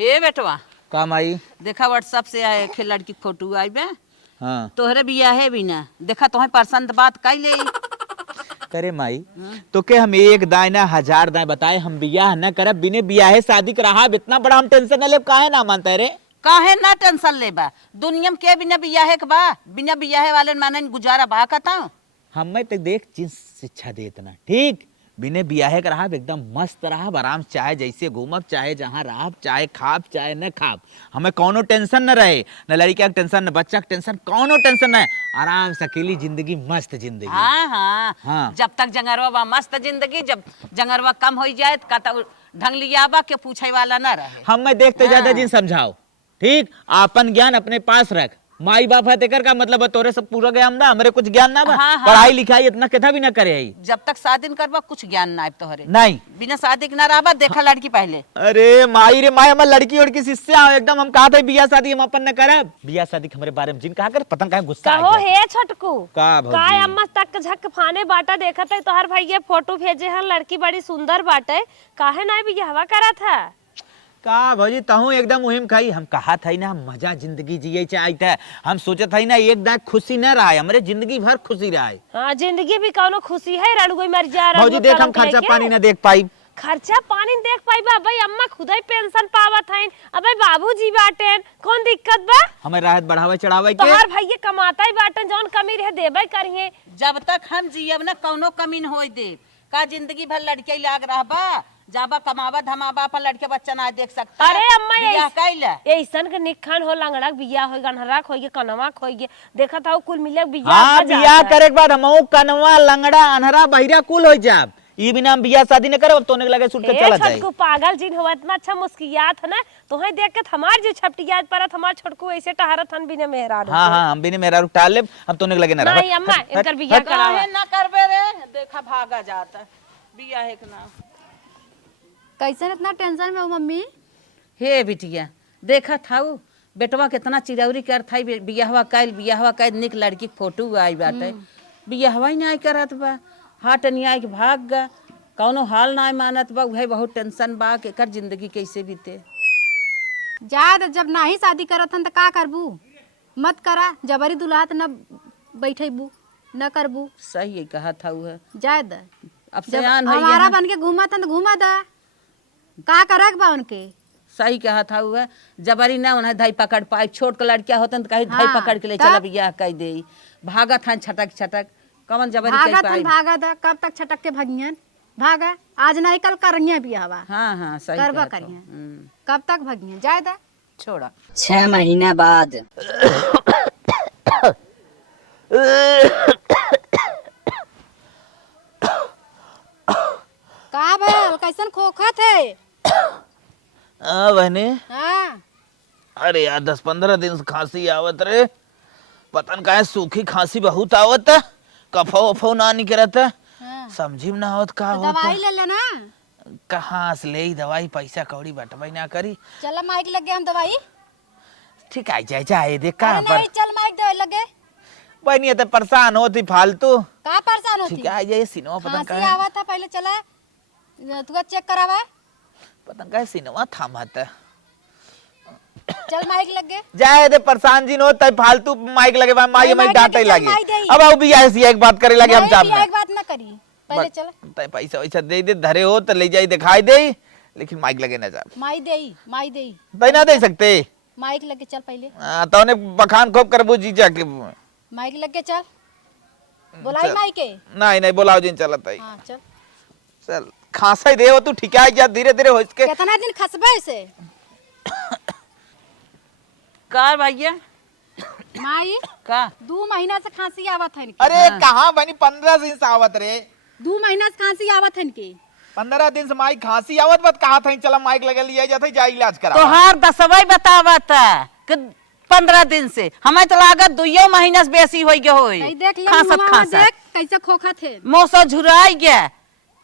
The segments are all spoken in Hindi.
हे बेटवा का माई? देखा व्हाट्सएप से आए खे लड़की फोटो आई बे। हाँ तोहरे बिया है भी ना, देखा तुम्हें पसंद बात कई ले। करे माई तो के हम एक दाएं ना हजार दाएं बताए, हम बियाह न करब, बिने बियाहे शादी रहा, इतना बड़ा हम टेंशन न ले, काहे ना मानते रे? काहे ना टेंशन ले बा, दुनिया में के बिना बियाहे के बा, बिना बियाहे वाले माने गुजारा बा कहता। हमें तो देख जिस शिक्षा दे इतना ठीक, बिने बियाहे का रहा एकदम मस्त रहा, आराम चाहे जैसे घूमब, चाहे जहाँ रहा, चाहे खाब चाहे न खाब, हमें कोनो टेंशन न रहे, न लड़किया के टेंशन, न बच्चा के टेंशन, कोनो टेंशन न, आराम से अकेली जिंदगी, मस्त जिंदगी। हाँ हाँ, हाँ। जब तक जंगरवा बा मस्त जिंदगी, जब जंगरवा कम हो जाए तो ढंग लिया बा के पूछे वाला न रहे। हमें देखते हाँ। ज्यादा जिन समझाओ ठीक, अपन ज्ञान अपने पास रख, माई बाप है तेकर का मतलब है तोरे सब पूरा ज्ञान ना, हमारे कुछ ज्ञान ना बा। हाँ, हाँ। पढ़ाई लिखाई इतना कथा भी ना करे है। जब तक शादी न करबा कुछ ज्ञान ना आए तोहरे, नहीं बिना शादी के ना रहबा। देखा लड़की पहले। अरे माई रे माई, हमार लड़की उड़की शिष्य एकदम, हम कहा था बियाह शादी हम अपन न करब, बियाह शादी के हमारे बारे में जिन कहा कर पता कहाँ गुस्सा कहो हे छटकू का भौजी? काय अम्मा तक झक फाने बाटा देखत है तोहर भैया फोटो भेजे हन, लड़की बड़ी सुंदर बाटे, काहे ना बियाहवा करा था? का भौजी तहु एकदम मुहिम खाई, हम कहा था ना हम मजा जिंदगी जिये चाहते, हम सोचे था ना एक दांत खुशी न रहा, हमारे जिंदगी भर खुशी रहा। हाँ जिंदगी भी कौनो खुशी है, रणगोई मर जा रहा। भौजी देख हम खर्चा पानी न देख पाई, खर्चा पानी देख पाई बा भाई, अम्मा खुद ही पेंशन पावत हईन, अबे बाबूजी बाटेन, कौन दिक्कत बा? हमें राहत बढ़ावे चढ़ावे के तोहर भैया कमाता ही बाटन, जौन कमी रहे देबे करिए। जब तक हम जियब ना कौनो कमी न होई दे, का जिंदगी भर लड़के लाग रहबा, जाबा कमावा धमावा पर लड़के बच्चा ना देख सकता। अरे अम्मा बियाह कैला ऐसन के निखान हो, लंगड़ा बिया हो, गनहरा खोइगे, कनवा खोइगे, देखत हो कुल मिले बिया। हाँ बियाह करे के बाद हम कनवा लंगड़ा अनहरा बहिरा कुल हो जाब, ई बिना हम बियाह शादी न करब, तोने लगे सुन के चला जाए। छोटकू पागल जिन हो, इतना अच्छा मुस्कियात है ना, तोहे देख के हमार जो छपटियात परत, हमार छोटकू ऐसे टहरत हन बिना मेहरारू। हाँ हाँ हम बिना मेहरारू टाल लेब, हम तोने लगे न नहीं अम्मा इनकर बिया करावा। काहे ना करबे रे, देखा भागा जाता बियाह है के ना। कैसे इतना टेंशन में हो मम्मी? हे बिटिया देखा थाऊ बेटवा कितना चिरौरी कर था, बियाहवा कैल निक लड़की के फोटो आई बाटे, बियाहवा ही ना करत बा, हाट निया के भाग गा, कौनो हाल ना मानत बा, वही बहुत टेंशन बा कि एकर जिंदगी कैसे बीते। जा जब ना ही शादी करत हन तो का करबू, मत करा, जबरी दुल्हात न बैठेबू न करबू। सही है कहा था है, जाए द अब जब सयान हमारा है। बन के घूमत हन तो घूमा द, का करक बा उनके। सही कहा था है, जबरी ना उन्हें धाई पकड़ पाए, छोट के लड़किया होतन तो कहीं धाई हाँ, पकड़ के ले तब? चला बियाह कह दे, भागत हन छटक छटक, कौन जबरी कह भागत पाई। हन भागा द, कब तक छटक के भगियन, भागा आज नहीं कल करिए बियाहवा, हाँ हाँ सही करबा कहत हो। करिए, कब तक भगियन, जाए द। छोड़ा 6 महीना बाद का भल कैसन खोखत है? बहने हाँ अरे यार 10-15 दिन से खांसी आवत रे, पतन का सूखी खांसी बहुत आवत, कफो वफो ना निकलत, हाँ। समझी में ना आवत का तो होता। दवाई ले लेना, कहाँ से ले दवाई, पैसा कौड़ी बटवाई ना करी, चल माइक लगे हम दवाई। ठीक आई जाए जाए देख कहाँ अरे पर नहीं चल माइक दे लगे, बहनी तो परेशान होती फालतू, का परेशान होती? ठीक है आई जाए सिनेमा पतन खांसी का आवा था पहले, चला तुका चेक करावा, पतन का सिनेमा थामा था, चल माइक लगे। जाए दे परेशान जी नो तय फालतू माइक लगे बा, माई नहीं, माई माइक डांटे लगे, लगी, चल माइक दे। अब आओ भी ऐसी एक बात करे लगे हम नहीं, सामने, एक बात ना करी, पहले चल तय पैसा वैसा दे दे, धरे हो तो ले जाई दिखाई दे, लेकिन माइक लगे ना जा, माई देई तय ना दे सकते, माइक लगे, चल पहले तो ने बखान खूब करबू जीजा के, माइक लगे, चल बोलाई माइक के। नहीं नहीं बोलाओ जिन चलत है, हाँ चल, चल खांसा ही दे हो तू, ठीक है जा धीरे धीरे हो इसके, कितना दिन खसबे से? कार भैया माई का 2 महीना से खांसी आवत है इनके, अरे कहाँ बनी 15 दिन से आवत रे, 2 महीना से खांसी आवत है इनके। 15 दिन से माइक खांसी आवत बत कहा था चला माइक लगे लिया जाते जा इलाज करा, तो हर दसवाई बतावत कि 15 दिन से, हमें तो लागत 2 महीना से बेसी हो गए होई, नहीं देख ले खांसत मुंहवा में खांसत देख कैसे खोखा थे। मौसम झुराई गया,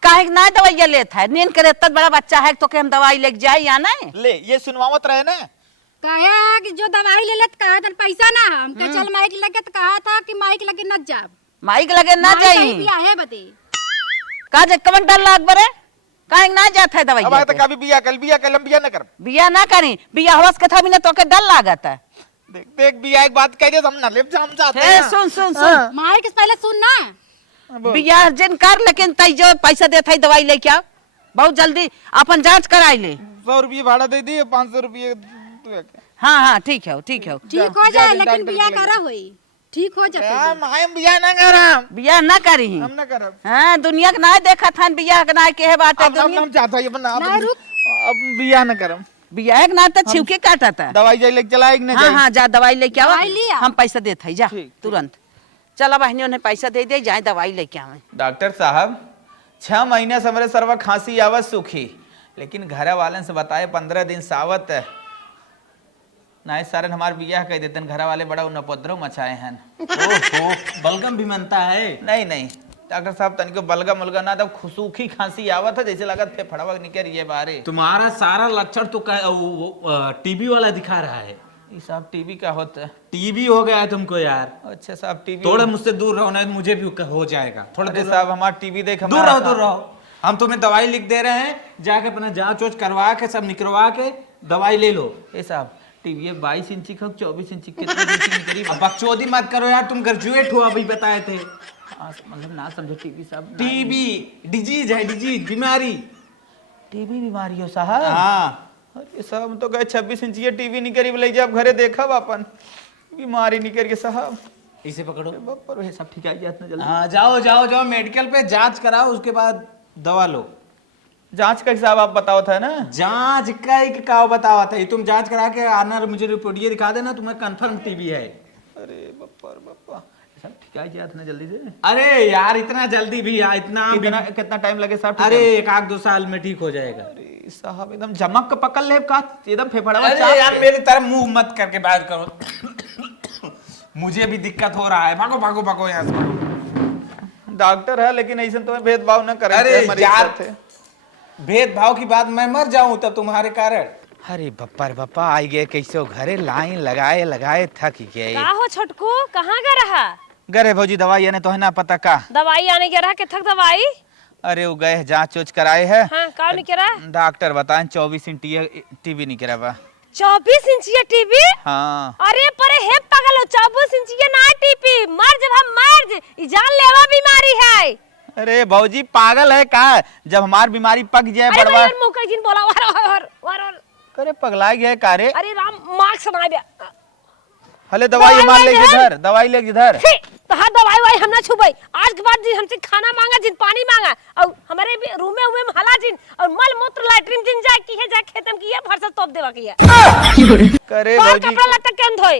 काहे ना दवाई लेता है, नींद करे इतना बड़ा बच्चा है तो के हम दवाई लेके जाए या नहीं? ले ये सुनवावत रहे ना, कहे कि जो दवाई ले लेत कहा था पैसा ना, हम के चल माइक लगे तो कहा था कि माइक लगे न जाब, माइक लगे ना माइक जाई, कहीं भी आहे बते। का जे कमन डर लाग बरे, काहे ना जात है दवाई अब आए तो कभी बिया कल हम बिया न कर। बिया ना करी बिया हवस के था भी ना तो के डर लागत है। देख देख बिया एक बात कह दे हम ना लेब हम चाहते हे हैं। सुन सुन सुन माई के पहले सुन ना। बिया जिन कर लेकिन तई जो पैसा देता है दवाई लेके आओ बहुत जल्दी अपन जांच कराई ले। 100 रुपये भाड़ा दे दिए 500 रुपये। हाँ हाँ ठीक है ठीक है। ठीक हो जाए लेकिन बिया करा होई ठीक हो जाते। हम बिया ना करम बिया ना करी हम ना करब। हाँ दुनिया के ना देखा था बिया के ना के बात दुनिया हम चाहता है अपना ना रुक अब बिया ना करम। बिया के ना तो छिवके काटा था। दवाई जाई लेके चला एक ना हाँ जाई। हाँ जा दवाई लेके आओ दवाई लिया। हम पैसा देते जा ठीक। तुरंत चला बहनी उन्हें पैसा दे दे जाए दवाई लेके आवे। डॉक्टर साहब 6 महीने से मेरे सरवा खांसी आवत सुखी लेकिन घर वाले से बताए 15 दिन सावत नहीं सारन हमार बियाह कह देते घर वाले बड़ा उपद्रव मचाए हैं। ओहो बलगम भी मनता है। नहीं नहीं डॉक्टर साहब तनिको बलगम उलगा ना तब सूखी खांसी आवत है जैसे लगत फेफड़वा निकल ये बारे। तुम्हारा सारा लक्षण तो टीबी वाला दिखा रहा है। ये साहब टीबी का होता है। टीबी हो गया है तुमको यार। अच्छा साहब टीबी थोड़ा मुझसे दूर रहो नहीं मुझे भी हो जाएगा। थोड़ा अरे दूर साहब हमारा टीबी देख दूर रहो दूर रहो। हम तुम्हें दवाई लिख दे रहे हैं जाके अपना जांच वोच करवा के सब निकलवा के दवाई ले लो। ए साहब टीवी 22 इंची का 24 इंची कितने इंची करीब। अब बकचोदी मत करो यार तुम ग्रेजुएट हो अभी बताए थे। मतलब ना समझो टीबी साहब। टीबी डिजीज है डिजीज बीमारी। टीबी बीमारी हो साहब। हाँ अरे साहब हम तो गए 26 इंची टीवी नहीं करीब ले जाए घरे देखा अपन बीमारी नहीं करिए साहब। इसे पकड़ो। पर ये सब ठीक है जात जल्दी। हाँ जाओ जाओ जाओ मेडिकल पे जांच कराओ उसके बाद दवा लो। जांच का हिसाब आप बताओ था ना। जांच का एक का बतावा था तुम जांच करा के आना मुझे रिपोर्ट ये दिखा देना तुम्हें कंफर्म टीबी है। अरे बप्पा सब ठीक है जात ना जल्दी से। अरे यार इतना जल्दी भी यार इतना कितना टाइम लगे साहब। अरे 1-2 साल में ठीक हो जाएगा। अरे साहब एकदम जमक के पकड़ ले का एकदम फेफड़ा। अरे यार मेरी तरफ मुंह मत करके बात करो। मुझे भी दिक्कत हो रहा है भागो भागो भागो यहाँ से। डॉक्टर है लेकिन ऐसे तुम्हें भेदभाव न करे। अरे यार भेदभाव की बात मैं मर जाऊं तब तुम्हारे कारण। अरे बप्पा आई गए कैसे घरे लाइन लगाए लगाए थक गए। का हो छोटकू कहाँ गया रहा? गरे भौजी दवाई आने तो है ना पता का। दवाई आने गया रहा के थक दवाई। अरे वो गए जांच वोच कराए है। हाँ का नहीं करा? डॉक्टर बताएं 24 इंची टीबी नहीं करा बा। 24 इंची टीबी? हाँ। अरे परे हे पागल हो 24 इंची ना टीबी मर्ज हम मर्ज ई जान लेवा बीमारी है। अरे भौजी पागल है का जब हमार बीमारी पक जाए अरे बड़वा। यार मुंह कर जिन बोला वर अरे पगला गया का रे। अरे राम मार्क्स सुना दे। हले दवाई मार ले जिधर दवाई ले जिधर। तो हाँ दवाई वाई हम ना छुबई आज के बाद जिन हमसे खाना मांगा जिन पानी मांगा और हमारे रूम में हुए हला जिन और मल मूत्र लैट्रिन जिन जाए की है जा खेतम की है भरसा तोप देवा की है। करे और भौजी कपड़ा लत्ता के धोए।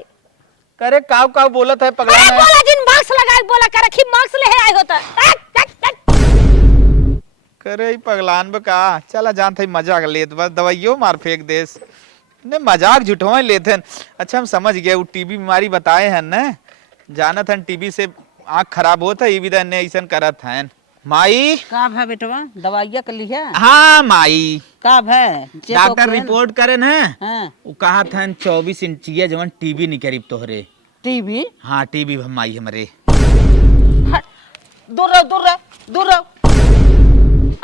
करे काव काव बोलत है पगला अरे में। बोला जिन मार्क्स लगा बोला कर रखी मार्क्स ले आए होता। करे ही पगलान बे का चला जानते ही मजाक लेत बस दवाइयों मार फेंक देस ने मजाक झूठवा लेते हैं। अच्छा हम समझ गए वो टीबी बीमारी बताए हैं ना जानत हैं टीबी से आँख खराब होता है भी ने ऐसा करत हैं। माई का भा बेटवा दवाइया के लिया हाँ माई का भा डॉक्टर रिपोर्ट करे ना हाँ वो कहा था 24 इंची जवन टीबी नहीं करीब तोहरे। टीवी हाँ टीबी माई हमरे। दूर रहो दूर रहो दूर रहो।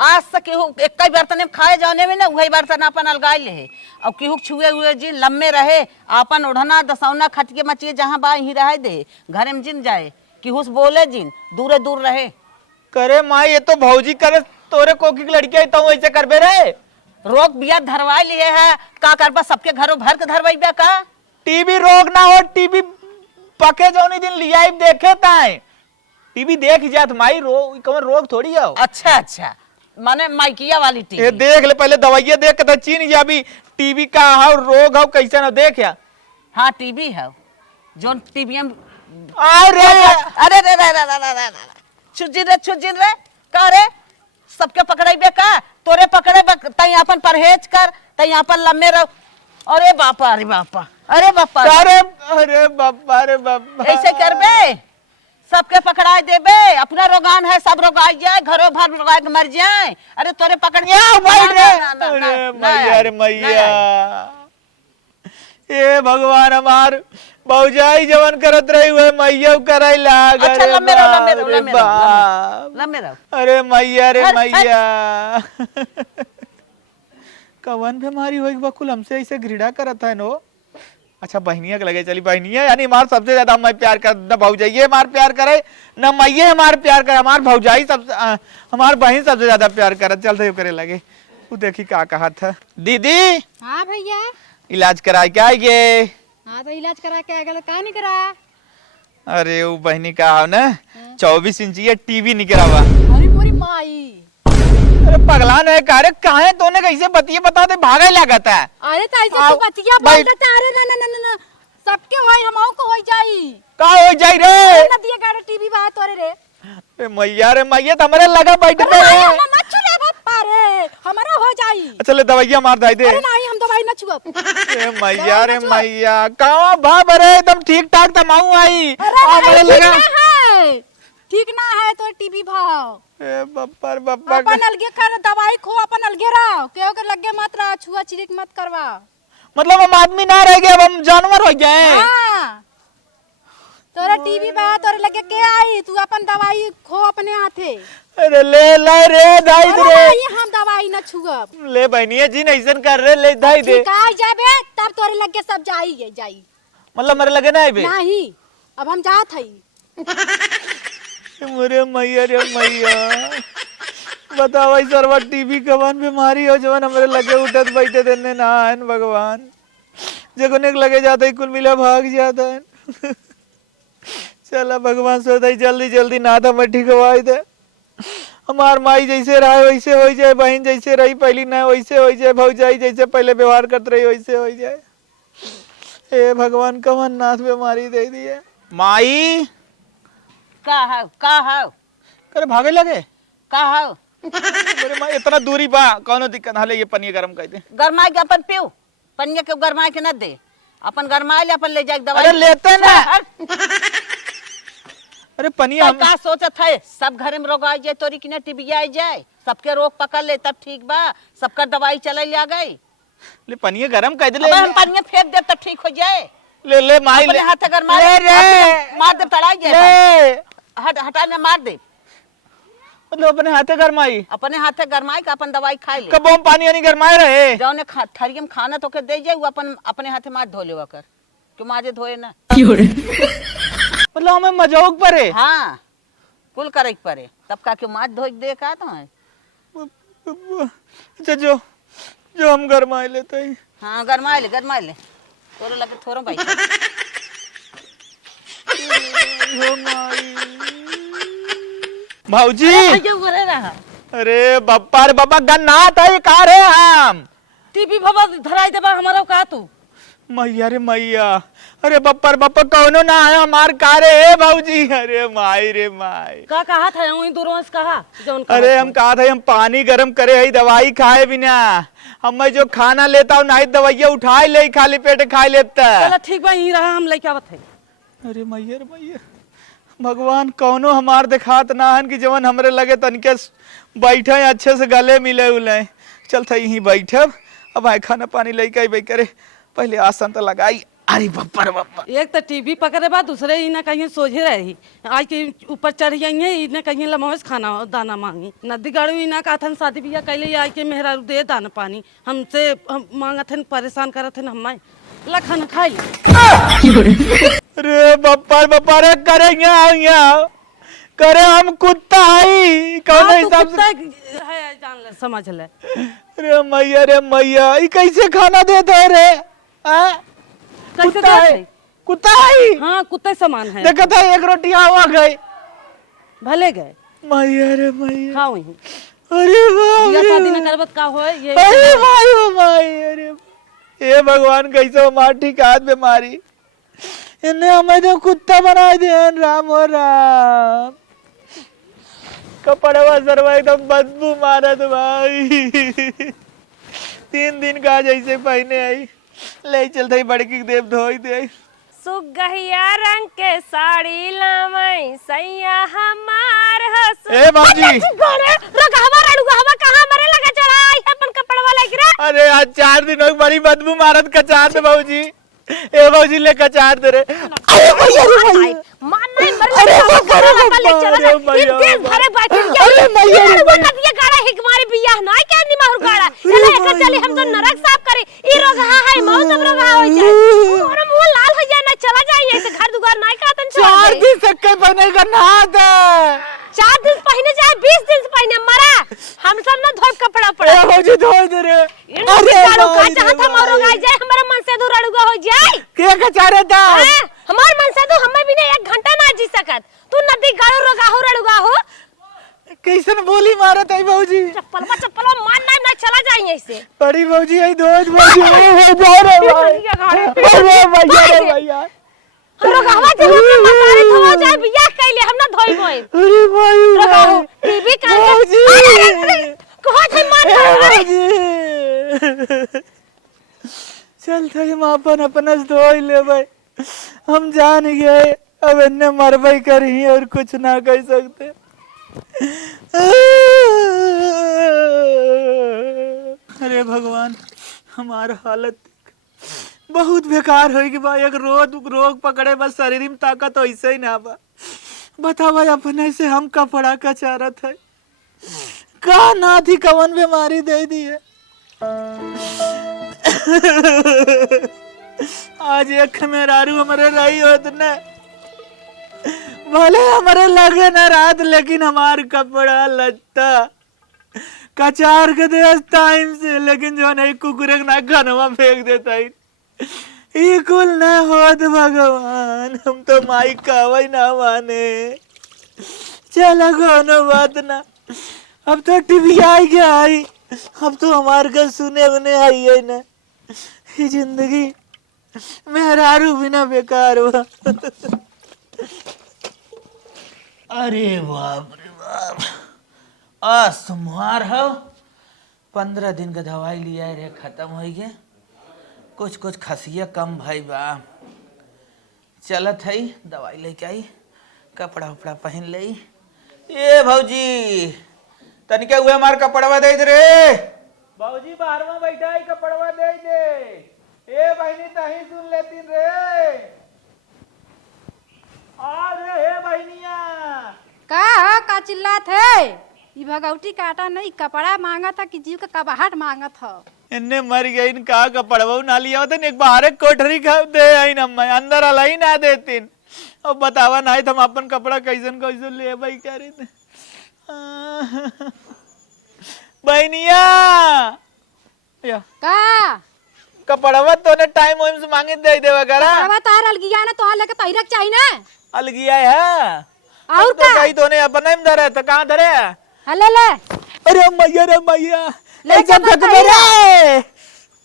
आज तक केहू एक कई बर्तन में खाए जाने में ना वही बर्तन अपन अलगाए ले और केहू छुए हुए जिन लम्बे रहे अपन ओढ़ना दसौना खटिए मचिए जहाँ बा ही रहे दे घरे में जिन जाए केहू से बोले जिन दूरे दूर रहे। करे माई ये तो भौजी करे तोरे कोकी की लड़की तो ऐसे करबे रे। रोग बिया धरवा लिए है का करबा सबके घरों भर के धरवाई का। टीबी रोग ना हो टीबी पके जौनी दिन लिया देखे ताए टीबी देख जात माई रोग थोड़ी है। अच्छा अच्छा माने माइकिया वाली ये टीवी। देख ले पहले दवाइयां देख के चीन जा भी टीबी का है रोग है कैसे ना देख या। हाँ टीवी है जो टीवी में अरे अरे रे रे रे रे रे छुजिन रे का रे सबके पकड़ाई का तोरे पकड़े तई अपन परहेज कर तई अपन लम्बे रहो। अरे बापा अरे बापा अरे बापा अरे अरे बाबा ऐसे करबे सबके पकड़ा देबे अपना रोगान है सब रोग आ जाए घरों भर रोगा के मर जाए। अरे तोरे पकड़ अरे मैया रे मैया ए भगवान हमार भौजाई जवन करत रही हुए मैया कराई लाग। अच्छा अरे लम्बे रहो, लम्बे बाप रहो, रे लम्बे रहो, बाप। लम्बे रहो। अरे मैया रे हट, मैया कवन बीमारी होई बकुल हमसे ऐसे घृणा करत है नो। अच्छा बहनिया के लगे चली बहनिया यानी हमार सबसे ज्यादा मैं प्यार कर न भौजाइये हमार प्यार करे न मैये हमार प्यार करे। हमार भौजाई सब हमार बहन सबसे ज्यादा प्यार करत चल करे लगे। तू देखी का कहा था दीदी हाँ भैया। इलाज कराए क्या ये? हाँ तो इलाज करा के आ गए का नहीं करा? अरे वो बहनी का हो ना 24 इंची टीवी निकला हुआ। अरे मोरी माई। अरे पगला ने कारे काहे तोने कैसे बतिये बता दे भागे लागत है। अरे तो ऐसे तू बतिया बोल देता। अरे ना ना ना ना सबके होई हमहू को होई जाई। का हो जाई रे? नदिया गाड़े टीवी बा तोरे रे। ए मैया रे मैया तमरे लगा बैठ पे। हम मत छुले बापा रे हमारा हो जाई। अच्छा ले दवाइयां मार दाई दे। अरे नहीं हम दवाई ना छुअब। ए मैया रे मैया का भाब रे एकदम ठीक ठाक तमाऊ आई। अरे लगा ठीक ना है तो टीवी भाव। ए बप्पर बप्पा अपन अलगे कर दवाई खो अपन अलगे रहो केहू के लगे मत रहा छुआ छिड़क मत करवा। मतलब हम आदमी ना रह गए अब हम जानवर हो गए। हाँ तोरा टीवी बा तोरे लगे के आई तू अपन दवाई खो अपने हाथे। अरे ले ले रे दाई अरे रे। नहीं, हम दवाई न छुअब। ले बहनिया जी ऐसन कर रहे ले दाई दे। ठीक आ जाबे तब तोरे लगे सब जाई। मतलब मेरे लगे ना बे नहीं अब हम जात हई। मेरे मैया रे मैया बताओ सरवा टीवी कवन बीमारी हो जवन हमरे लगे उठत बैठे देने ना है भगवान। जगो ने लगे जाता है कुल मिला भाग जाता है। चला भगवान सोता ही जल्दी जल्दी ना था मैं ठीक हवाई दे। हमार माई जैसे रहे वैसे हो जाए बहन जैसे रही पहली ना वैसे हो जाए भौजाई जैसे पहले व्यवहार करते रही वैसे हो जाए। हे भगवान कवन नाथ बीमारी दे दिए। माई का है करे भागे लगे का है मेरे माँ इतना दूरी बा कौनो दिक्कत हाले ये पनिया गरम कर दे। गरमाए के अपन पियो पनिया के गरमाए के न दे अपन गरमाए ले अपन ले जाके दवाई। अरे लेते ना। अरे पनिया हम का सोचत है सब घर में रोग आ जाए तोरी की न टीबी आ जाए सबके रोग पकड़ ले तब ठीक बा सबका दवाई चले ले आ गई। ले पनिया गरम कर दे अब हम पनिया फेंक दे तो ठीक हो जाए। ले ले माई अपने ले हाथ गरमा ले रे मार दे तड़ाई जाए ले हटा ने मार दे मतलब अपने हाथे गरमाई अपने हाथे गरमाए के अपन दवाई खाए ले। कब हम पानी नहीं गरमाए रहे जौने थरिया में खाना तो के दे जाए वो अपन अपने हाथे मार धो ले कर क्यों माजे धोए ना। मतलब हमें मजौक पर है। हाँ कुल करे परे तब का क्यों मार धो दे का तो है। अच्छा जो हम गरमाए लेते हैं। हाँ गरमाए ले तोरे लगे थोड़ा भाई भाऊजी रहा अरे बप्पा रे बाबा गन्ना था ये कार है हम टीवी भवा धराई देबा हमारा का तू मैया रे मैया। अरे बप्पर बप्पा कौनो ना आया हमार कार है भाऊजी। अरे माई रे माई का कहा था वही दूरों से कहा जौन अरे हम कहा था हम पानी गरम करे है दवाई खाए बिना हम जो खाना लेता हूँ नाइट दवाइया उठाए ले खाली पेट खा लेता। चलो ठीक बा यहीं रहा हम लेके आवत है। अरे मैया रे मैया भगवान कौनो हमार दिखात ना हन कि जवन हमरे लगे तनके बैठे अच्छे से गले मिले उले। चल था यहीं बैठब अब आए खाना पानी लेके आई करे पहले आसन तो लगाई। अरे बप्पर बप्पर एक तो टीवी पकड़े बा दूसरे ही ना कहीं सोझे रही आज के ऊपर चढ़ जाइए इन्हें कहीं लमोस खाना दाना मांगी नदी गाड़ी ही ना कहथन शादी बियाह कैले आज के मेहरा दे दाना पानी हमसे हम मांगथन परेशान करथन हम ला खाना खाई अरे बप्पर बप्पर करेंगे करे हम कुत्ता है कौन हिसाब से है जान ले समझ ले। रे मैया ये कैसे खाना देता है रे कुत्ता है। हाँ कुत्ते समान है देखा था एक रोटी हुआ गए भले गए मैया रे मैया। हाँ वही अरे बाप रे शादी में करबत का होए ये अरे भाई ओ भाई अरे हे भगवान कैसे मार ठीक हाथ बीमारी इन्हें हमें तो कुत्ता बना दिया राम और राम कपड़वा सरवा एकदम बदबू मारा तो भाई 3 दिन का जैसे पहने आई ले चलते ही बड़की देव धोई दे। सुगहिया रंग के साड़ी लावई सैया हमार हस ए बाजी रगहवा रड़ुगहवा कहां मरे लगा चढ़ाई अपन कपड़वा लग रहा। अरे आज 4 दिन हो बड़ी बदबू मारत कचार में बाबूजी ए भौजी ले कचार दे रे। अरे भैया रे भैया, मान नहीं मर अरे वो करे ले चला जा भैया, इन देश भरे बैठ अरे भैया रे वो नदिया गाड़ा हिक मारी बियाह ना क्या नि माहौर गाड़ा चले एक चली हम तो नरक साफ करे ई रोग है मौत सब रोग हो जाए और मुंह लाल हो जाए ना चला जाए ऐसे घर दुआर ना का तन 4 दिन से के बनेगा नहा दे। 4 दिन पहले जाए 20 दिन से पहले मरा हम सब ना धोब कपड़ा पड़ा ए भौजी धो दे रे। अरे का चाहत हम और आ जाए हमारा मन से दूर अड़ुआ हो जाए के कचारे दा हमार मन से तो हमें भी नहीं 1 घंटा ना जी सकत तू नदी गाड़ो रोगा हो रड़ुआ हो कैसन बोली मारत है भौजी। चप्पलवा मान ना चला जाएंगे ऐसे बड़ी भौजी आई धोज भौजी हो जा रे भाई। अरे भैया रे भैया, रोगावा जे हमने मतारी धो जाए बियाह कैले हम ना धोई मोई अरे भाई रोगाओ टीवी का कहो थे मान भौजी चल थे हम अपन धोई ले भाई। हम जान गए अब इन्ने मरबई करी और कुछ ना कर सकते। अरे भगवान हमारा हालत बहुत बेकार होगी बा। एक रोग पकड़े बस शरीर में ताकत ऐसे ही ना बा। बता भाई अपने से हम कपड़ा का चारत है का ना थी कवन बीमारी दे दी है। आज एक मेहरारू हमारे रही होत न भले हमारे लगे न रात लेकिन हमार कपड़ा लत्ता कचार के दे टाइम से लेकिन जो नहीं कुकुरे ना घनवा फेंक देता ही ये कुल न होत भगवान। हम तो माई कहवई ना माने। चला कोनो बात ना अब तो टीवी आई गया आई अब तो हमार का सुने बने आई है ना। ये जिंदगी मेहरारू बिना बेकार हुआ। अरे बाप रे बाप असमार हो 15 दिन का दवाई लिया रे खत्म हो गया। कुछ खसिया कम भाई बा चलत है दवाई लेके आई कपड़ा उपड़ा पहन ले। ए भौजी तनिके हुए हमार कपड़वा दे दे रे। भौजी बाहर में बैठा है कपड़वा दे दे। ए बहनी तही सुन लेती रे। अरे हे बहनिया का चिल्लात है ई भगौटी काटा नहीं कपड़ा मांगा था कि जीव का कबाहट मांगा था। इन्ने मर गई इन का कपड़वा ना लिया होता एक बाहर कोठरी खा दे आई न मैं अंदर अला ही ना देतीन। अब बतावा ना हम अपन कपड़ा कैसन ले भाई क्या रे बहनिया या का कपड़वा तोने टाइम ओइम से मांगे दे देवा करा। कपड़ा तार अलगिया ना तो लेके तैरक चाहिए ना अलगिया है और तो कहीं तोने अपन नहीं धरे तो कहां धरे हले ले। अरे मैया ले ले जब तक मेरे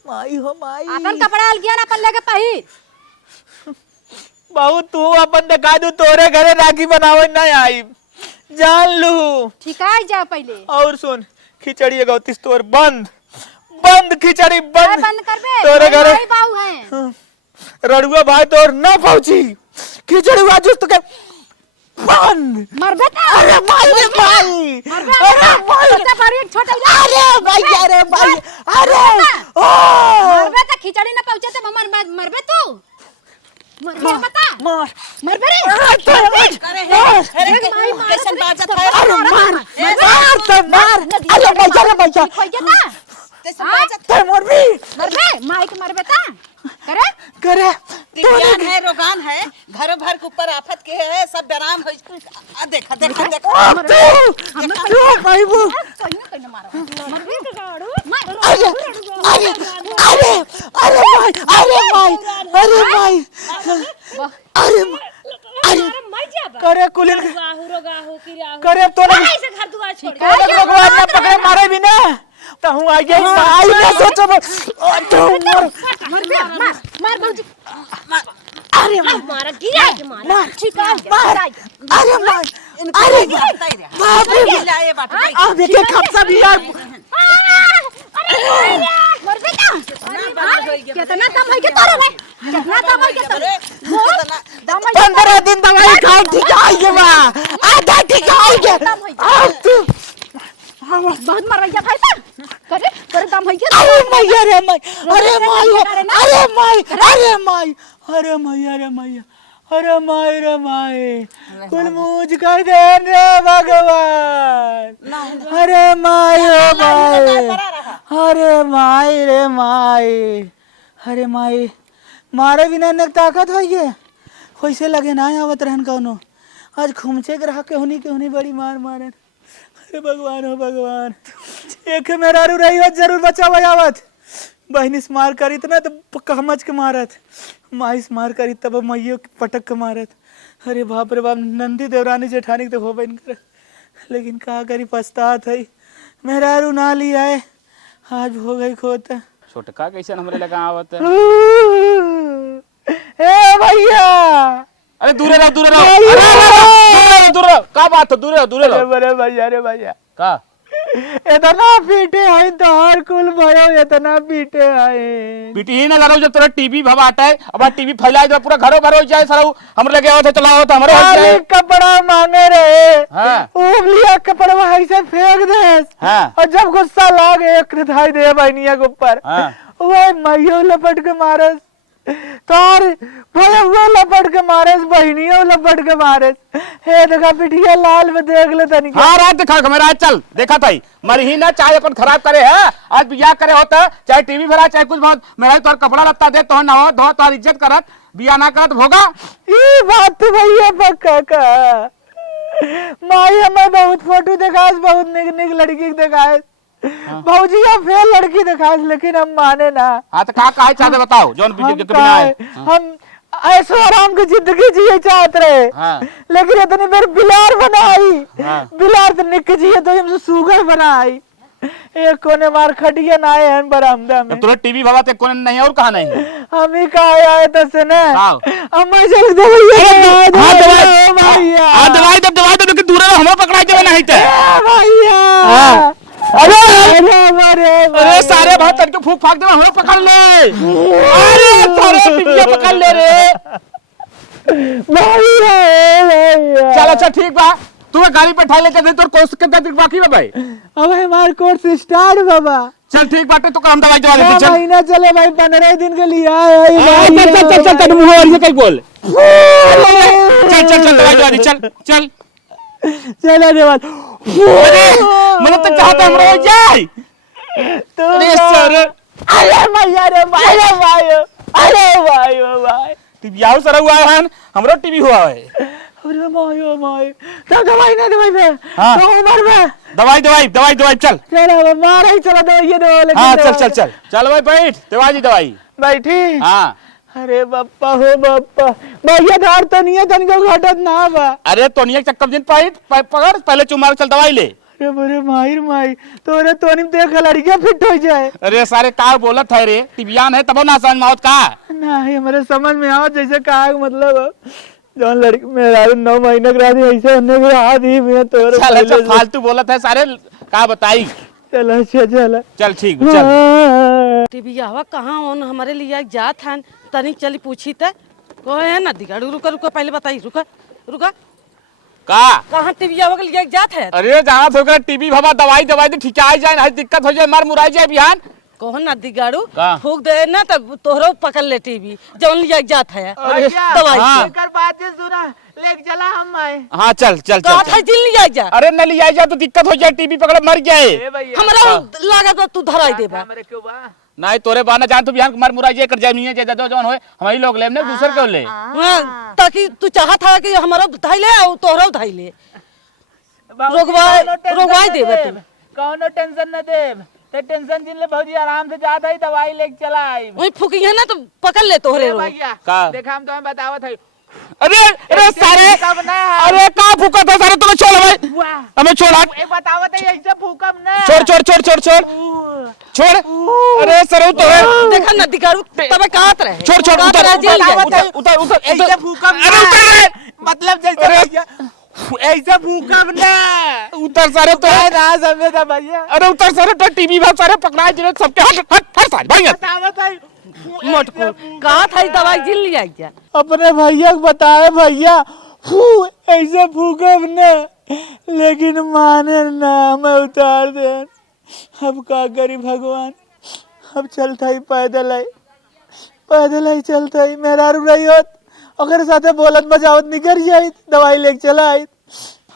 माई हो माई अपन कपड़ा अलगिया ना अपन लेके पहिर बहु तू अपन दिखा दू तोरे घरे राखी बनावे ना आई जान लू। ठीक है जा पहले और सुन खिचड़ी गौतीस तोर बंद खिचड़ी बंद करबे तोरे घरे भाई बाऊ हैं रड़ुआ भाई तोर ना पहुंची खिचड़ी हुआ जुस्त के बंद मरबे ता अरे भाई रे भाई अरे भाई छोटा भारी एक छोटा अरे भाई अरे मरबे ता खिचड़ी ना पहुंचे तो मरबे तू मरबे बता मरबे रे कैसन बात है अरे मार तो मार अरे भैया कैसन बात ते मरबी मरबे माइक मरबे ता करे दिव्यान है रोगान है घर भर के ऊपर आफत के है सब बेराम हो देखा तू भाई वो कहीं मारो मरबे के गाड़ू अरे भाई अरे मर जा करे कुलिन रोगाहू किराहू करे तो ऐसे घर दुआर छोड़ भगवान ना पकड़े मारे भी ना तो हूं आ गई आई ना सोचो मार बाबूजी अरे मारा गिरा के मारा ठीक है अरे बाप रे अब देखे खपसा भी यार मरबे ता कितना दम है के तोरे में कितना दम है के तोरे दम 15 दिन दवाई खाओ ठीक है आइए बा आधा ठीक है आइए अब तू बहुत मरैया भाई सा करे करे दम भैया अरे मैया रे मैया, अरे माई हो, अरे माई, अरे माई, अरे मैया रे मैया, अरे माई रे माई, कुल मुझ कर दे रे भगवान। अरे माई हो माई, अरे माई रे माई, अरे माई, मारे बिना न ताकत है ये, कैसे लगे ना आवत रहन कौनो, आज खुमचे ग्राहक के होनी बड़ी मार मारन। अरे भगवान हो भगवान, एक मेरा रू रही हो जरूर बचा बजावत, बहनिस मार करी ना तो कहमच के मारत, माइस मार करी तब मैयो पटक के मारत। अरे बाप रे बाप, नंदी देवरानी जेठानी के तो हो बन कर, लेकिन का करी पछतात है, मेरा रू ना लिया है, आज हो गई खोता। छोटका कैसे हमरे लगा आवत है? ए भैया, अरे दूरे रहो दूरे रहो, अरे दूरे रहो, का बात है? दूरे रहो अरे भैया रे भैया, का इतना पीटे है तोहर कुल भयो, इतना पीटे है। पीटी ही ना करो जब तेरा टीवी भवाटा है, अब टीवी फैलाए दो पूरा घरों भरो जाए सारा, हमरे लगे आओ थे चलाओ तो हमरे हो जाए। कपड़ा मांगे रहे, हाँ। लिया कपड़ा ऐसे फेंक दे, हाँ। और जब गुस्सा लागे एक दिखाई दे बहनिया के ऊपर, हाँ। वो मैयो लपट के मारस, तोर भैया लपट के मारस, बहनियों लपट के मारस। हे देखा पिटिया लाल में देख ले तनी। हाँ रात दिखा मेरा चल देखा था मर ही ना चाहे अपन खराब करे है, आज बियाह करे होता चाहे टीवी भरा चाहे कुछ बहुत, मेरा तोर कपड़ा लत्ता दे तो नहो धो तो इज्जत करत, बियाह ना करत होगा। ये बात तो भैया पक्का का, माई हमें बहुत फोटो दिखास, बहुत निक लड़की दिखास, भौजी फेल लड़की दिखास, लेकिन हम माने ना। हाँ तो का काहे चाहते बताओ जोन हम ऐसो आराम की जिंदगी जिए चाहते रहे। हाँ। लेकिन इतनी बार बिलार बनाई। हाँ। बिलार तो निक जिए तो हमसे सुगर बनाई, एक कोने मार खटिया ना आए हैं बरामदा में। तुरंत टीवी भवा ते कोने नहीं और कहा नहीं हम ही कहा आए तो से ना आओ। अम्मा चल दो भैया, हाँ दवाई भैया, हाँ दवाई दो लेकिन दूर रहो, हमें पकड़ा के नहीं थे भैया। अरे सारे भात करके फूक फाक दे, हमें पकड़ ले, अरे सारे टिपिया पकड़ ले रे भैया। चल अच्छा ठीक बा, तू गाड़ी पे ठा लेके दे, तोर कोर्स कितना दिन बाकी है भाई? अब हमारे कोर्स स्टार्ट बाबा। चल ठीक बाटे, तो हम दवाई दवा देते चल। महीना चले भाई, 15 दिन के लिए चल तेरे मुंह और ये कहीं बोल, चल दवाई दवा दे, चल चल चला देवाल। मतलब तो चाहता हम रोज जाए। अरे सर, अरे भैया रे भाई, अरे भाई, अरे भाई भाई, टीवी आउ सर हुआ है, हमरो टीवी हुआ है। अरे भाई तो दवाई ना दवाई पे, हाँ। तो उम्र में दवाई चल चलो मारा ही, चलो दवाई दो। हाँ चल भाई बैठ, दवाई दवाई बैठी। हाँ। अरे बप्पा हो बप्पा, भैया धार तो नहीं है, तनिको घटत ना बा। अरे तो नहीं चक्कर दिन पकड़, पहले चुमार चल दवाई ले। अरे बरे माई तोरे तोनी देख लड़कियां फिट हो जाए। अरे सारे का बोलत है रे, टिबियान है तब ना समझ मौत का नहीं, हमारे समझ में आओ जैसे कहा मतलब जौन लड़की मेरा 9 महीने के रात ऐसे होने के हाथ ही में तोरे। चल अच्छा फालतू बोलत है सारे, का बताई। चल चल ठीक चल। टिबियावा कहाँ on हमारे लिए जात हन, तनी चली पूछी त को है ना दिगाड़ू। रुका पहले बताई, रुका का कहाँ टिबियावा के लिए जात है? अरे जहाँ होकर टीबी भवा दवाई दे ठिकाई जाए, नहीं दिक्कत हो जाए, मार मुराई जाए बिहान। कौन ना दिगाड़ू का? फूक दे ना तब तोहरो पकड़ ले टीवी जौन लिया जात है दवाई हाँ। से। बातें सुना, लेके चला हम आए। हाँ चल कहा था जिन लिया जा, अरे न लिया जाए तो दिक्कत हो जाए, टीबी पकड़ मर जाए। हमरा लागत तू धराई देबा। नहीं तोरे बाना जान तो बिहान मार मुराई जाए कर जाए, नहीं जाए जौन होए हम ही लोग ले, ने दूसर क्यों ले। ताकि तू चाहत था कि हमारा धाई ले और तोहरो धाई ले, रोगवाई देबे तू। कौनो टेंशन न देब, ते टेंशन जिन ले भौजी आराम से जात है, दवाई लेके चला आई। वही फुकी है ना तो पकड़ ले तोहरे रो। का देखा हम तुम्हें बतावत है। अरे सारे, अरे का फूका था सारे, तुम्हें छोड़ हमें छोड़, बतावत है ऐसे फूकम ना। छोड़। अरे सर तो देखा ना दिगाड़ू तबे कहत रहे। छोड़ उतर ऐसे फूकम ना, मतलब जैसे ऐसे फूकम ना। उतर सारे तो ना समझे था भैया। अरे उतर सारे तो टीवी में सारे पकड़ाए जिन्हें सबके हट सारे भाई बतावत है मोटको कहा था दवाई जिन लिया जा। अपने भैया को बताए, भैया ऐसे फूकम ना। लेकिन माने ना, मैं उतार दे। अब का करी भगवान, अब चलता ही पैदल ही चलता ही। मेहरारू रही होत अगर साथे बोलत बजावत निकल जाई, दवाई लेके चला आई।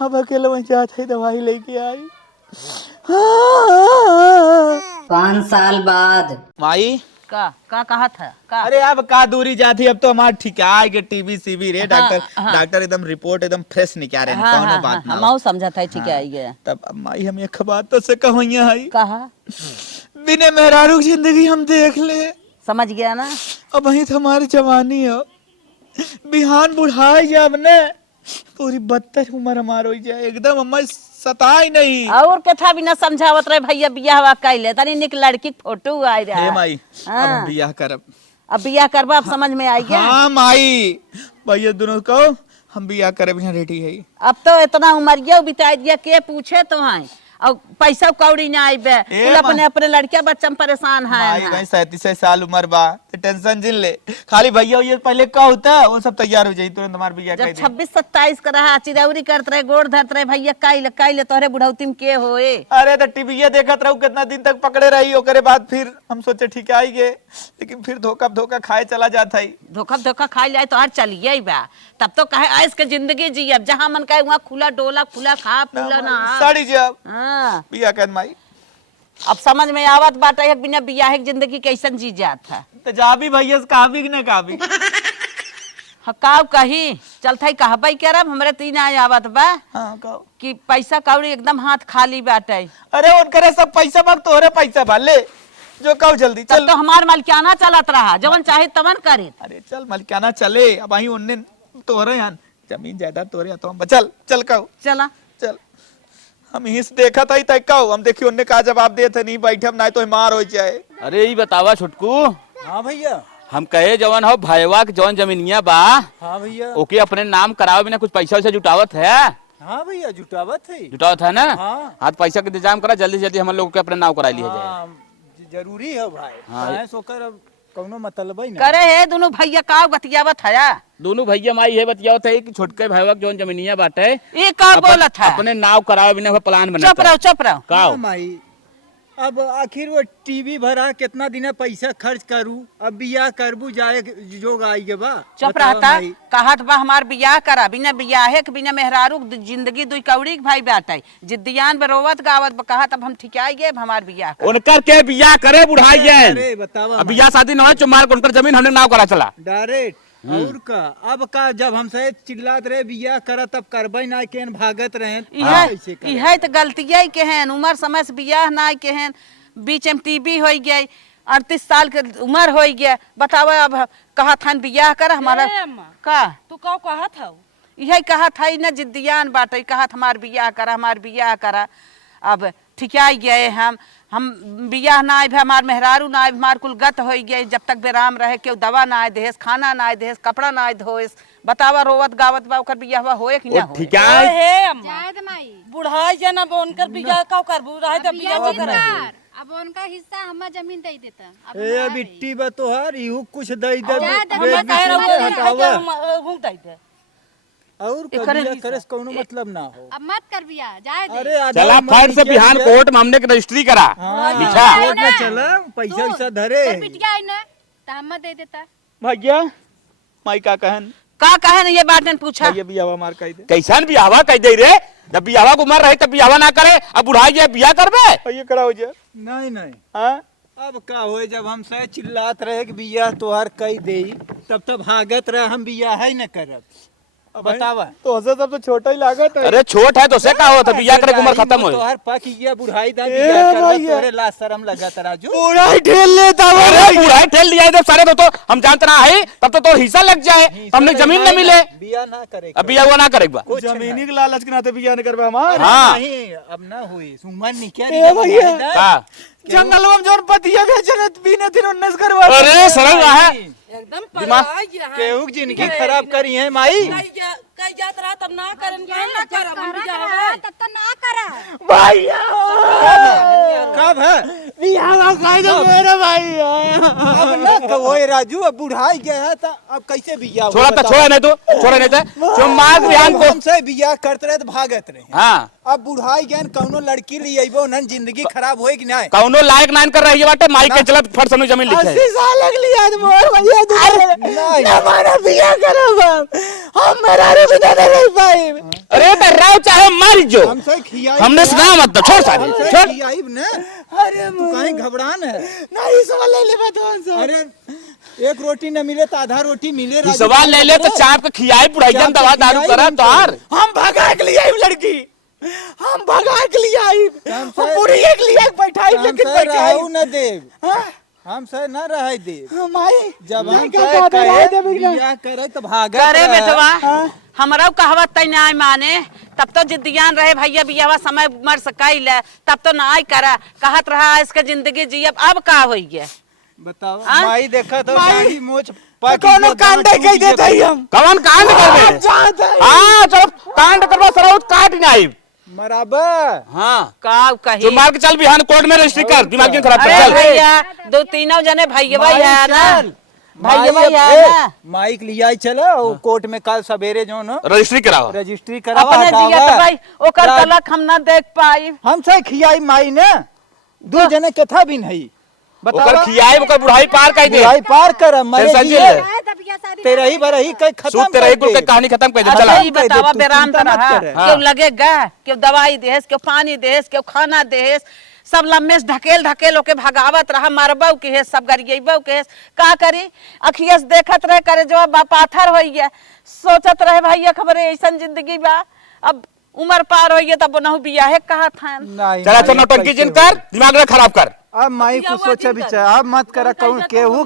अब अकेले वहीं जात है, दवाई लेके आई। 5 साल बाद माई का कहा था का? अरे अब का दूरी जाती, अब तो हमार ठिका के टीवी सीवी रे डॉक्टर एकदम रिपोर्ट एकदम फ्रेश निकाल रहे हैं, कौनो बात ना। हम समझा था ठीक है आई गया। तब अब माई हम एक बात तो से कहिया है, कहा बिना मेहरारू की जिंदगी हम देख ले। समझ गया ना? अब वही तो हमारी जवानी है, बिहान बुढ़ाई जब ने पूरी 72 उम्र हमार हो जाए, एकदम हमारी सताई नहीं। और कथा भी ना समझावत रहे भैया बियाह हुआ कैले तनी निक लड़की के फोटो आई रहा। हे माई अब हम बियाह करब। अब बियाह करबा, अब समझ में आई गया? हाँ माई, भैया दोनों कहो हम बियाह करे बिना रेडी है। अब तो इतना उमरिया बिता दिया, के पूछे तो है और पैसा कौड़ी ना आईबे, अपने अपने लड़किया बच्चा में परेशान है। माई भाई 37 साल उम्र बा, तो टेंशन जिन ले। खाली भैया ये पहले का होता वो सब तैयार हो जाई, तुरंत हमार बियाह कर जब दे। 26-27 का रहा चिरौरी करत रहे, गोड़ धरत रहे, भैया काइले तोहरे बुढ़ौती में के होए। अरे तो टीवी देखत रहू कितना दिन तक पकड़े रही, ओकरे बाद फिर हम सोचे ठीक आई गे, लेकिन फिर धोखा खाए चला जाता है। धोखा खा जाए तो हर चलिए बा, तब तो कहे ऐस के जिंदगी जियब, जहाँ मन कहे वहाँ खुला डोला खुला खा खुला ना। साड़ी जब हाँ बियाह कर माई, अब समझ में आवत बाटे है बिना बियाह की जिंदगी कैसन जी जात है। तो जा भी भैया से कहा भी ना कहा भी। हकाव कही चलता ही कहबई करब, हमरे तीन आय आवत बा हाँ कहो कि पैसा कौड़ी एकदम हाथ खाली बाटे। अरे उनकरे सब पैसा बा, तोहरे पैसा बा, ले जो कहो जल्दी तब चल। तो हमार मालिकाना चलत रहा, जवन चाहे तवन करे। अरे चल मलिकाना चले, अब आई उन्ने तोहरे यहाँ जमीन जायदाद तोहरे तो हम चल चल कहो चला चल। हम ही से देखा था ही तय कहो, हम देखिए उनने कहा जवाब दे थे नहीं बैठे हम, ना तो मार हो जाए। अरे ये बतावा छुटकू, हाँ भैया। हम कहे जवन हो भाईवा के जवन जमीनिया बा, हाँ भैया। ओके अपने नाम करावे बिना कुछ पैसा वैसा जुटावत है? हाँ भैया जुटावत है। जुटावत है ना? हाँ। हाथ पैसा के इंतजाम करा, जल्दी जल्दी हम लोग के अपने नाम करा लिया जाए। हाँ, जरूरी है भाई। हाँ। हाँ सोकर अब कौनो मतलब ही ना। करे है दोनों भैया का बतियावत है। दोनों भैया माई ये बतियावत है कि छोटके भाईवा के जवन जमीनिया बाटे, ये का बोलत है? अपने नाव करावे बिना प्लान बना। चुप रहो का हाँ माई, अब आखिर वो टीवी भरा कितना दिन पैसा खर्च करूं, अब बियाह करबू जाए जोग आई के बा। चुप बतावा रहता, माई। कहत बा हमार बियाह करा, बिना बियाहे के बिना मेहरारू के जिंदगी दुई कौड़ी के भाई बाटे। जिद्दियान बरोवत गावत बा, कहत अब हम ठिकाई गए हमार बियाह कर। उनकर के बियाह करे बुढ़ाई जाए। अरे बतावा अब बियाह शादी न हो, चुमार को उनकर जमीन हमने नाव करा चला डायरेक्ट। और का अब का जब हमसे चिल्लात रहे बियाह करा, तब करबई ना केन भागत रहे। इहे तो गलतिया के हैं, उम्र समय से बियाह ना के हैं, बीच में टीबी हो गई, 38 साल के उम्र हो गया। बताओ अब कहा था बियाह कर हमारा का? तू का कहा था? यही कहा था ना जिद्दियान बाटे, कहा हमार बियाह करा। अब ठिकाई गए हम बियाह ना आए, हमार मेहरारू ना आए, हमार कुल गत हो गए। जब तक बेराम रहे केहू दवा ना आए देहेस, खाना ना आए देहेस, कपड़ा ना आए धोएस। बतावा रोवत गावत बा ओकर बियाह होए कि ना होए? ठीक है। हे अम्मा जाए तो माई बुढ़ाई जना उनकर बियाह का करबू रहे त बियाह बिया का करे। जिंदार, अब उनका हिस्सा हमें जमीन दे देता। अब ए ना बिट्टी बा तोहार इहू कुछ दे दे। जाए तो हम कह रहा हूं हटावा। हम घूम दई दे। और कबिया करे से कोनो मतलब ना हो। अब मत कर बिया, जाए दे। अरे आधा चला उम्र फट से निकल बिहान गया। कोर्ट में हमने के रजिस्ट्री करा लिखा। कोर्ट में चला पैसा वैसा धरे। तो बिटिया आई ना तो हम दे देता। भैया माई का कहन का कहे ये बात पूछा? भैया बियाह मार कह दे। कैसन बियावा कह दे रे? जब बियावा को उम्र रहे तब बियावा ना करे, अब बुढ़ाई जाए बियाह करबे? भैया खड़ा हो जा। नहीं हाँ अब का होए, जब हमसे चिल्लात रहे कि बियाह तोहार कई दे, तब तब भागत रहे हम बियाह ही न करब। अब बतावा तो हसे सब तो छोटा ही लागत है। अरे छोट है तो से का हो, तो बियाह करे के उम्र खत्म हो। तोहार पक गया बुढ़ाई दा बियाह कर तोरे ला शर्म लगत राजू। पूरा ही ठेल लेता वो। अरे बुढ़ाई ठेल लिया है सारे तो हम जानते ना है, तब तो हिस्सा लग जाए, हमने जमीन न मिले, बियाह ना करे। अब बियाह हुआ ना करेगा। जमीनी के लालच के नाते बियाह नहीं करबे हमार। हाँ। नहीं अब ना हुई सुमन निकल ए भैया। का जंगल में जोन पतिया बेचने बिने दिन 19 करवा। अरे सरल रहा है एकदम दिमाग पढ़ाई यहाँ। केहू की जिंदगी खराब करी है माई। कहीं जात रहा तब ना करन ना करब हम बियाह तब तो ना करा कब है बियाह कह दो मेरे भैया। अब ना कहो राजू, अब बुढ़ाई गया है तो अब कैसे बियाह छोड़ा तो छोड़ा नहीं तो छोड़ा नहीं तो जो माग बिहान को हमसे बियाह करते रहे तो भागत रहे। हाँ अब बुढ़ाई गया कौनो लड़की ले अइबो न जिंदगी खराब होए कि नहीं। कौनो लायक नाइन कर रही है बाटे माइक के चलत फट सनु जमीन लिखे 80 साल लगली आज मोर भैया नहीं। ना मारा बियाह करब हम मेरा रे बिना नहीं पाई। अरे तो राव चाहे मर जो हमसे खियाई हमने सुना मतलब छोड़ सारी हमसे छोड़ खियाई न। अरे तू कहीं घबरान है। नहीं सवाल ले ले तो हमसे। अरे एक रोटी न मिले तो आधा रोटी मिले राजू। सवाल ले ले तो चाप के खियाई बुढ़ाई दवा दारू करा तो हार हम भगा के लिए आई लड़की, हम भगा के लिए आई पूरी एक लिए बैठाई लेकिन हमसे बैठाई रहू न देव, हमसे न रह देव। माई जब हम क्या बात है दे बिना बियाह करे तो भागत करे रहे। बेटवा हमारा कहावत तय ना माने तब तो जिद्दियान रहे भैया बियाह समय मर सकाइल तब तो ना आई करा कहत रहा इसका जिंदगी जियब अब का होई गया बताओ हाँ? माई देखा तो माई, दाढ़ी मोछ कोनो कांड कह देते ही हम कवन कांड करबे हां चलो कांड करबा सराउत काट नहीं बराबर। हां का कही जो मार के चल बिहान कोर्ट में रजिस्ट्री कर दिमाग क्यों खराब कर अरे चल भैया दो तीनों जने भैया भाई है ना भैया भाई है ना माइक लिया चलो कोर्ट में कल सवेरे जो न रजिस्ट्री कराओ रजिस्ट्री करा अपने जिया तो भाई ओकर तलक हम ना देख पाई हमसे खियाई माई ने दो जने कथा भी नहीं ओकर खियाई ओकर बुढ़ाई पार कर दे बुढ़ाई पार कर मरे टेंशन जिए ले। तब बियाह शादी तेरा ही बड़ा ही कई खत्म सूत तेरा ही कुल के कहानी खत्म कर दे चला अच्छा ये बतावा तू बेराम चिंता मत तरह करे। क्यों लगेगा क्यों दवाई देस क्यों पानी देस क्यों खाना देस सब लम्बे से ढकेल ढकेल होके भगावत रहा मरबऊ के है सब गरियबऊ के है का करी अखिया से देखत रहे करे जो पाथर हो गया सोचत रहे भैया खबर ऐसा जिंदगी बा अब उम्र पार हो गया तब नहु बियाह कहा था नहीं चला चल नौटंकी जिन कर दिमाग ना खराब कर अब माई को सोचा विचार अब मत करा कहूं केहू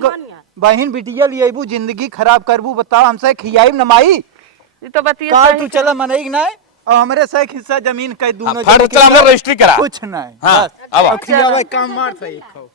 बहन बिटिया लिए अबू जिंदगी खराब करबू बताओ हमसे खियाई न माई ये तो बतिया काल सही तू चला मनई कि नहीं और हमरे से एक हिस्सा जमीन कई दोनों फट चला हमने रजिस्ट्री करा कुछ नहीं हां बस अब खियावा काम मार सही खाओ